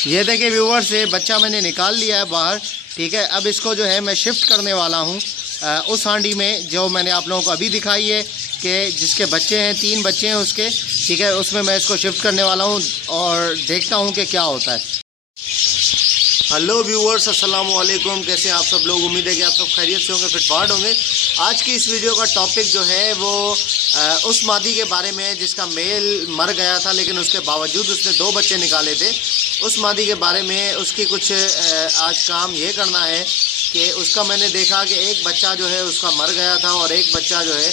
ये देखिए व्यूवर्स, ये बच्चा मैंने निकाल लिया है बाहर। ठीक है, अब इसको जो है मैं शिफ्ट करने वाला हूँ उस हांडी में जो मैंने आप लोगों को अभी दिखाई है कि जिसके बच्चे हैं, 3 बच्चे हैं उसके। ठीक है, उसमें मैं इसको शिफ्ट करने वाला हूँ और देखता हूँ कि क्या होता है। हेलो व्यूवर्स, अस्सलाम वालेकुम। कैसे हैं आप सब लोग? उम्मीद है कि आप सब खैरियत से होंगे, फिटफाट होंगे। आज की इस वीडियो का टॉपिक जो है वो उस मादी के बारे में है जिसका मेल मर गया था, लेकिन उसके बावजूद उसने 2 बच्चे निकाले थे। उस मादी के बारे में उसकी कुछ आज काम ये करना है कि उसका मैंने देखा कि एक बच्चा जो है उसका मर गया था और एक बच्चा जो है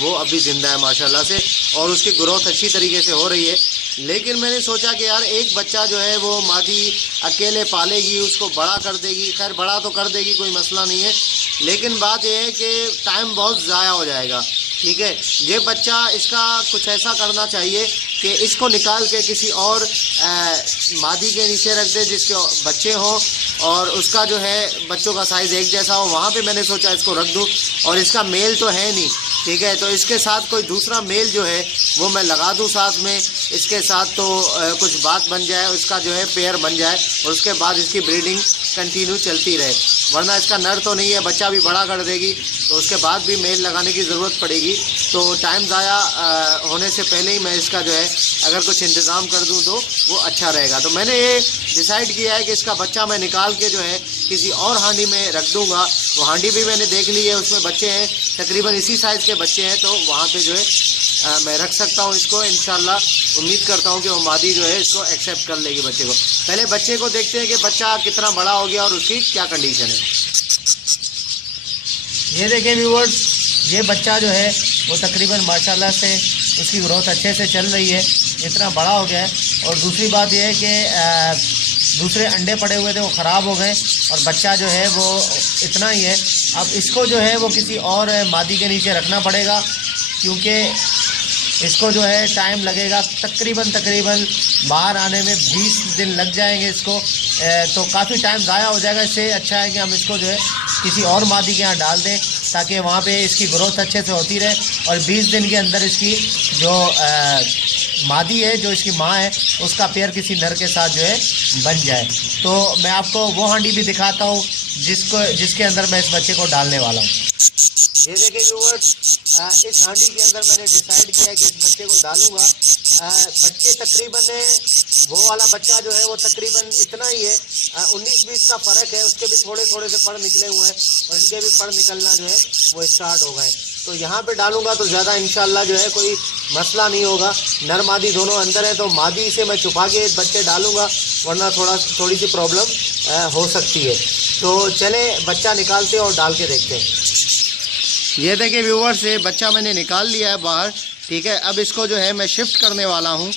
वो अभी ज़िंदा है माशाल्लाह से, और उसकी ग्रोथ अच्छी तरीके से हो रही है। लेकिन मैंने सोचा कि यार एक बच्चा जो है वो मादी अकेले पालेगी, उसको बड़ा कर देगी। खैर बड़ा तो कर देगी, कोई मसला नहीं है, लेकिन बात यह है कि टाइम बहुत ज़ाया हो जाएगा। ठीक है, ये बच्चा इसका कुछ ऐसा करना चाहिए कि इसको निकाल के किसी और मादी के नीचे रख दे जिसके बच्चे हों और उसका जो है बच्चों का साइज़ एक जैसा हो। वहाँ पे मैंने सोचा इसको रख दूँ, और इसका मेल तो है नहीं। ठीक है, तो इसके साथ कोई दूसरा मेल जो है वो मैं लगा दूँ साथ में, इसके साथ तो कुछ बात बन जाए, उसका जो है पेयर बन जाए और उसके बाद इसकी ब्रीडिंग कंटिन्यू चलती रहे। वरना इसका नर तो नहीं है, बच्चा भी बड़ा कर देगी तो उसके बाद भी मेल लगाने की ज़रूरत पड़ेगी। तो टाइम ज़ाया होने से पहले ही मैं इसका जो है अगर कुछ इंतज़ाम कर दूं तो वो अच्छा रहेगा। तो मैंने ये डिसाइड किया है कि इसका बच्चा मैं निकाल के जो है किसी और हांडी में रख दूंगा। वो हांडी भी मैंने देख ली है, उसमें बच्चे हैं तकरीबन इसी साइज़ के बच्चे हैं, तो वहाँ पे जो है मैं रख सकता हूँ इसको। इंशाल्लाह उम्मीद करता हूँ कि वो मादी जो है इसको एक्सेप्ट कर लेगी बच्चे को। पहले बच्चे को देखते हैं कि बच्चा कितना बड़ा हो गया और उसकी क्या कंडीशन है। ये देखें व्यूअर्स, ये बच्चा जो है वो तकरीबन माशाल्लाह से उसकी ग्रोथ अच्छे से चल रही है, इतना बड़ा हो गया है। और दूसरी बात यह है कि दूसरे अंडे पड़े हुए थे वो ख़राब हो गए और बच्चा जो है वो इतना ही है। अब इसको जो है वो किसी और मादी के नीचे रखना पड़ेगा, क्योंकि इसको जो है टाइम लगेगा तकरीबन बाहर आने में 20 दिन लग जाएंगे इसको, तो काफ़ी टाइम ज़ाया हो जाएगा। इससे अच्छा है कि हम इसको जो है किसी और मादी के यहाँ डाल दें ताकि वहाँ पे इसकी ग्रोथ अच्छे से होती रहे और 20 दिन के अंदर इसकी जो मादी है, जो इसकी माँ है, उसका पेयर किसी नर के साथ जो है बन जाए। तो मैं आपको वो हांडी भी दिखाता हूँ जिसके अंदर मैं इस बच्चे को डालने वाला हूँ। ये देखिए व्यूअर्स, इस हांडी के अंदर मैंने डिसाइड किया कि इस बच्चे को डालूंगा। बच्चे तकरीबन वो वाला बच्चा जो है वो तकरीबन इतना ही है, 19-20 का फ़र्क है। उसके भी थोड़े थोड़े से पड़ निकले हुए हैं और इनके भी पड़ निकलना जो है वो स्टार्ट हो गए। तो यहाँ पे डालूंगा तो ज़्यादा इंशाल्लाह जो है कोई मसला नहीं होगा। नर मादी दोनों अंदर है, तो मादी से मैं छुपा के बच्चे डालूंगा, वरना थोड़ी सी प्रॉब्लम हो सकती है। तो चले बच्चा निकालते और डाल के देखते हैं। ये देखिए व्यूवर्स, ये बच्चा मैंने निकाल लिया है बाहर। ठीक है, अब इसको जो है मैं शिफ्ट करने वाला हूँ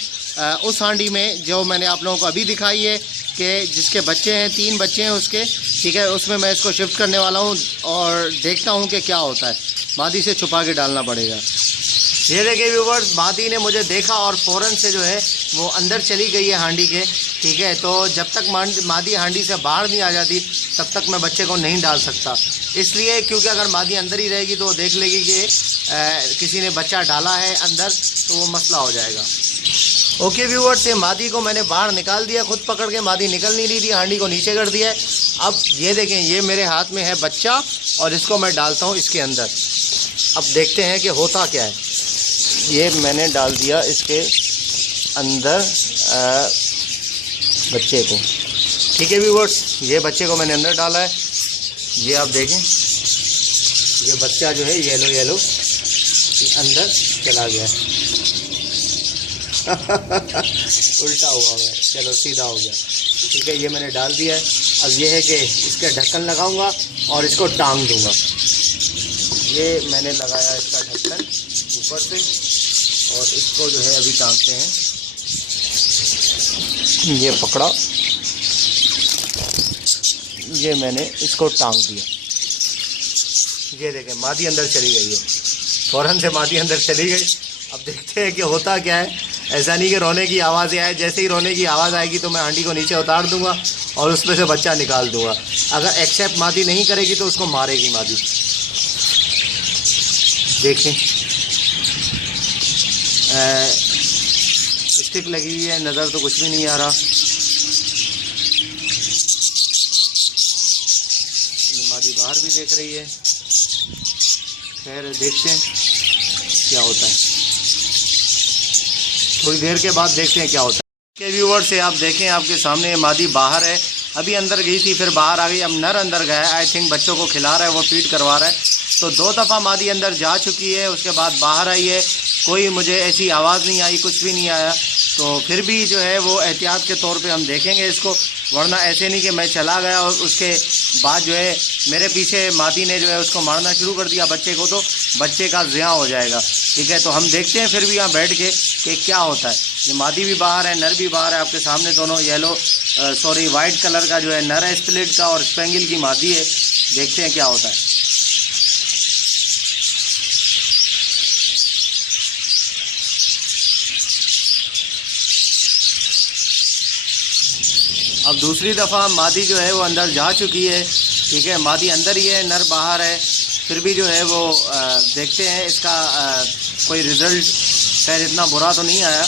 उस हांडी में जो मैंने आप लोगों को अभी दिखाई है कि जिसके बच्चे हैं, 3 बच्चे हैं उसके। ठीक है, उसमें मैं इसको शिफ्ट करने वाला हूँ और देखता हूँ कि क्या होता है। मादी से छुपा के डालना पड़ेगा। ये देखिए व्यूवर्स, मादी ने मुझे देखा और फ़ौरन से जो है वो अंदर चली गई है हांडी के। ठीक है, तो जब तक मादी हांडी से बाहर नहीं आ जाती तब तक मैं बच्चे को नहीं डाल सकता, इसलिए क्योंकि अगर मादी अंदर ही रहेगी तो वो देख लेगी कि किसी ने बच्चा डाला है अंदर, तो वो मसला हो जाएगा। ओके व्यूवर्स, ये मादी को मैंने बाहर निकाल दिया, खुद पकड़ के। मादी निकल नहीं रही थी, हांडी को नीचे कर दिया है। अब ये देखें, ये मेरे हाथ में है बच्चा और इसको मैं डालता हूँ इसके अंदर। अब देखते हैं कि होता क्या है। ये मैंने डाल दिया इसके अंदर बच्चे को। ठीक है व्यूवर्स, ये बच्चे को मैंने अंदर डाला है। ये आप देखें, ये बच्चा जो है येलो अंदर चला गया है। उल्टा हुआ है, चलो सीधा हो गया। ठीक है, ये मैंने डाल दिया है। अब ये है कि इसका ढक्कन लगाऊंगा और इसको टांग दूंगा। ये मैंने लगाया इसका ढक्कन ऊपर से और इसको जो है अभी टांगते हैं। ये पकड़ा, ये मैंने इसको टांग दिया। ये देखें, मादी अंदर चली गई है, फ़ौरन से मादी अंदर चली गई। अब देखते हैं कि होता क्या है। ऐसा नहीं कि रोने की आवाज़ें आए, जैसे ही रोने की आवाज़ आएगी तो मैं हांडी को नीचे उतार दूंगा और उसमें से बच्चा निकाल दूंगा। अगर एक्सेप्ट मादी नहीं करेगी तो उसको मारेगी मादी। देखें, स्टिक लगी हुई है, नज़र तो कुछ भी नहीं आ रहा। भी देख रही है। खैर देखते हैं क्या होता है, थोड़ी देर के बाद देखते हैं क्या होता है। के व्यूअर्स से आप देखें, आपके सामने मादी बाहर है, अभी अंदर गई थी फिर बाहर आ गई, अब नर अंदर गया है। आई थिंक बच्चों को खिला रहा है, वो फीड करवा रहा है। तो 2 दफ़ा मादी अंदर जा चुकी है, उसके बाद बाहर आई है। कोई मुझे ऐसी आवाज़ नहीं आई, कुछ भी नहीं आया। तो फिर भी जो है वो एहतियात के तौर पे हम देखेंगे इसको, वरना ऐसे नहीं कि मैं चला गया और उसके बाद जो है मेरे पीछे मादी ने जो है उसको मारना शुरू कर दिया बच्चे को, तो बच्चे का ज़िया हो जाएगा। ठीक है, तो हम देखते हैं फिर भी यहाँ बैठ के कि क्या होता है। ये मादी भी बाहर है, नर भी बाहर है, आपके सामने दोनों वाइट कलर का जो है नर है स्प्लिट का, और स्पेंगल की मादी है। देखते हैं क्या होता है। अब दूसरी दफ़ा मादी जो है वो अंदर जा चुकी है। ठीक है, मादी अंदर ही है, नर बाहर है। फिर भी जो है वो देखते हैं इसका कोई रिज़ल्ट। खैर इतना बुरा तो नहीं आया,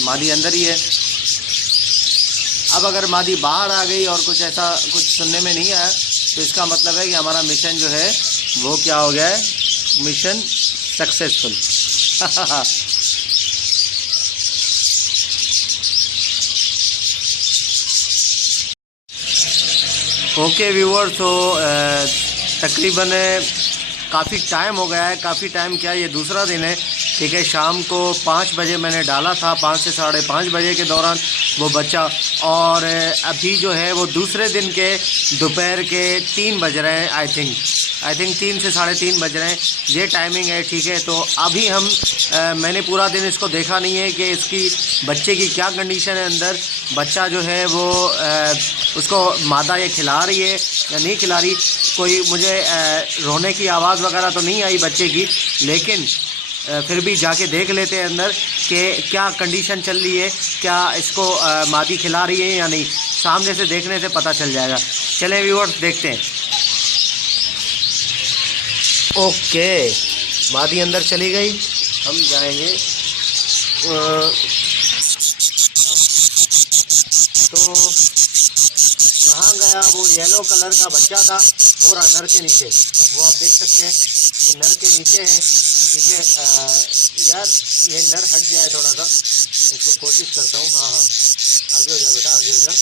मादी अंदर ही है। अब अगर मादी बाहर आ गई और कुछ ऐसा कुछ सुनने में नहीं आया, तो इसका मतलब है कि हमारा मिशन जो है वो क्या हो गया है, मिशन सक्सेसफुल। ओके व्यूअर्स, तो तकरीबन काफ़ी टाइम हो गया है, काफ़ी टाइम क्या, ये दूसरा दिन है। ठीक है, शाम को 5 बजे मैंने डाला था, 5 से 5:30 बजे के दौरान वो बच्चा, और अभी जो है वो दूसरे दिन के दोपहर के 3 बज रहे हैं। आई थिंक 3 से 3:30 बज रहे हैं, ये टाइमिंग है। ठीक है, तो अभी हम मैंने पूरा दिन इसको देखा नहीं है कि इसकी बच्चे की क्या कंडीशन है अंदर। बच्चा जो है वो उसको मादा ये खिला रही है या नहीं खिला रही, कोई मुझे रोने की आवाज़ वगैरह तो नहीं आई बच्चे की, लेकिन फिर भी जाके देख लेते हैं अंदर कि क्या कंडीशन चल रही है, क्या इसको मादी खिला रही है या नहीं। सामने से देखने से पता चल जाएगा। चलें व्यूअर्स, देखते हैं। ओके, मादी अंदर चली गई, हम जाएंगे। तो कहाँ गया वो येलो कलर का बच्चा था, वो रहा नर के नीचे, वो आप देख सकते हैं कि नर के नीचे है। ठीक है, यार ये नर हट जाए थोड़ा सा, इसको कोशिश करता हूँ। हाँ, आगे हो जा बेटा, आगे हो जा।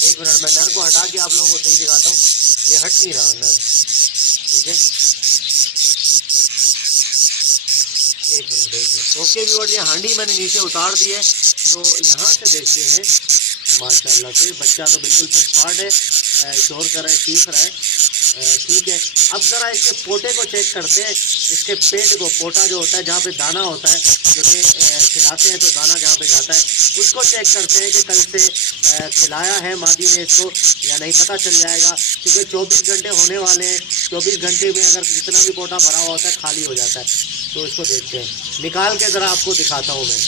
1 मिनट, मैं नर को हटा के आप लोगों को सही दिखाता हूँ। ये हट नहीं रहा नर। ठीक है, 1 मिनट। ओके व्यूअर्स, ये हांडी मैंने नीचे उतार दी है, तो यहाँ से देखते हैं। माशाल्लाह से बच्चा तो बिल्कुल फिटफाट है, शोर कर रहा है, चीख रहा है। ठीक है, अब ज़रा इसके पोटे को चेक करते हैं, इसके पेट को, पोटा जो होता है जहाँ पे दाना होता है, जो कि खिलाते हैं तो दाना जहाँ पे जाता है, उसको चेक करते हैं कि कल से खिलाया है मादी ने इसको या नहीं, पता चल जाएगा। क्योंकि 24 घंटे होने वाले हैं, 24 घंटे में अगर जितना भी पोटा भरा हुआ होता है खाली हो जाता है। तो इसको देखते हैं, निकाल के ज़रा आपको दिखाता हूँ मैं।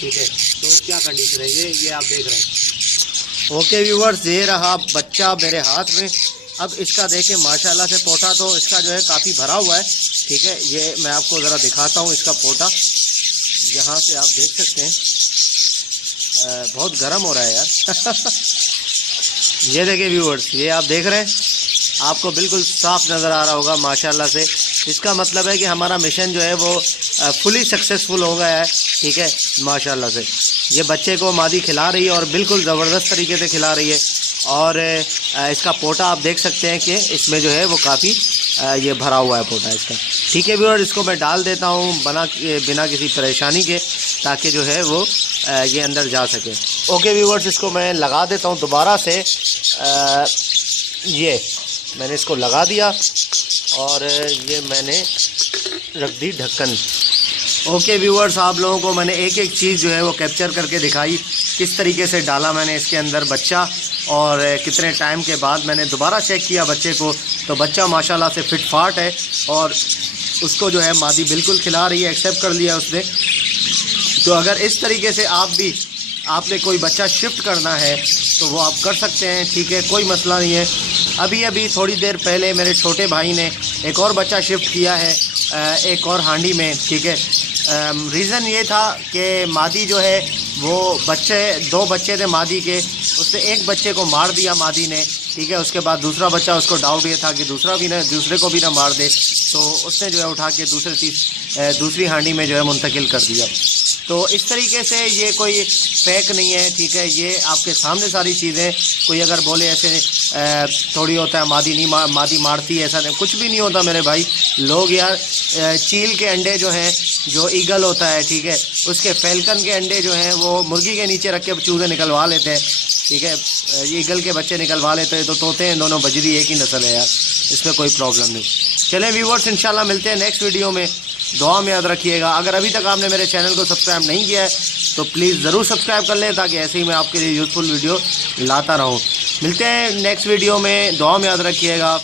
ठीक है, तो क्या कंडीशन है ये आप देख रहे हैं। ओके व्यूअर्स, ये रहा बच्चा मेरे हाथ में। अब इसका देखें, माशाल्लाह से पोटा तो इसका जो है काफ़ी भरा हुआ है। ठीक है, ये मैं आपको ज़रा दिखाता हूँ इसका पोटा, यहाँ से आप देख सकते हैं। बहुत गर्म हो रहा है यार। ये देखिए व्यूअर्स, ये आप देख रहे हैं, आपको बिल्कुल साफ नज़र आ रहा होगा माशाल्लाह से। इसका मतलब है कि हमारा मिशन जो है वो फुली सक्सेसफुल हो गया है। ठीक है, माशाल्लाह से ये बच्चे को मादी खिला रही है और बिल्कुल ज़बरदस्त तरीके से खिला रही है। और इसका पोटा आप देख सकते हैं कि इसमें जो है वो काफ़ी ये भरा हुआ है पोटा इसका। ठीक है व्यूअर्स, इसको मैं डाल देता हूँ बिना किसी परेशानी के, ताकि जो है वो ये अंदर जा सके। ओके व्यूअर्स, इसको मैं लगा देता हूँ दोबारा से। ये मैंने इसको लगा दिया और ये मैंने रख दी ढक्कन। ओके व्यूअर्स, आप लोगों को मैंने एक एक चीज़ जो है वो कैप्चर करके दिखाई, किस तरीके से डाला मैंने इसके अंदर बच्चा, और कितने टाइम के बाद मैंने दोबारा चेक किया बच्चे को, तो बच्चा माशाल्लाह से फिटफाट है और उसको जो है मादी बिल्कुल खिला रही है, एक्सेप्ट कर लिया उसने। तो अगर इस तरीके से आपने कोई बच्चा शिफ्ट करना है तो वो आप कर सकते हैं। ठीक है, कोई मसला नहीं है। अभी थोड़ी देर पहले मेरे छोटे भाई ने एक और बच्चा शिफ्ट किया है एक और हांडी में। ठीक है, रीज़न ये था कि मादी जो है वो 2 बच्चे थे मादी के, उसने एक बच्चे को मार दिया मादी ने, ठीक है। उसके बाद दूसरा बच्चा, उसको डाउट ये था कि दूसरे को भी ना मार दे, तो उसने जो है उठा के दूसरी हांडी में जो है मुंतकिल कर दिया। तो इस तरीके से ये कोई फेक नहीं है, ठीक है। ये आपके सामने सारी चीज़ें, कोई अगर बोले ऐसे थोड़ी होता है मादी मारती है, ऐसा नहीं, कुछ भी नहीं होता मेरे भाई। लोग यार चील के अंडे जो हैं, जो ईगल होता है, ठीक है, उसके फैल्कन के अंडे जो हैं वो मुर्गी के नीचे रख के चूज़े निकलवा लेते हैं, ठीक है। ईगल के बच्चे निकलवा लेते हैं। तो तोते हैं दोनों, बजरी एक ही नस्ल है यार, इसमें कोई प्रॉब्लम नहीं। चलें व्यूअर्स, इंशाल्लाह मिलते हैं नेक्स्ट वीडियो में। दुआ में याद रखिएगा। अगर अभी तक आपने मेरे चैनल को सब्सक्राइब नहीं किया है तो प्लीज़ ज़रूर सब्सक्राइब कर लें, ताकि ऐसे ही मैं आपके लिए यूज़फुल वीडियो लाता रहूँ। मिलते हैं नेक्स्ट वीडियो में। दुआ में याद रखिएगा।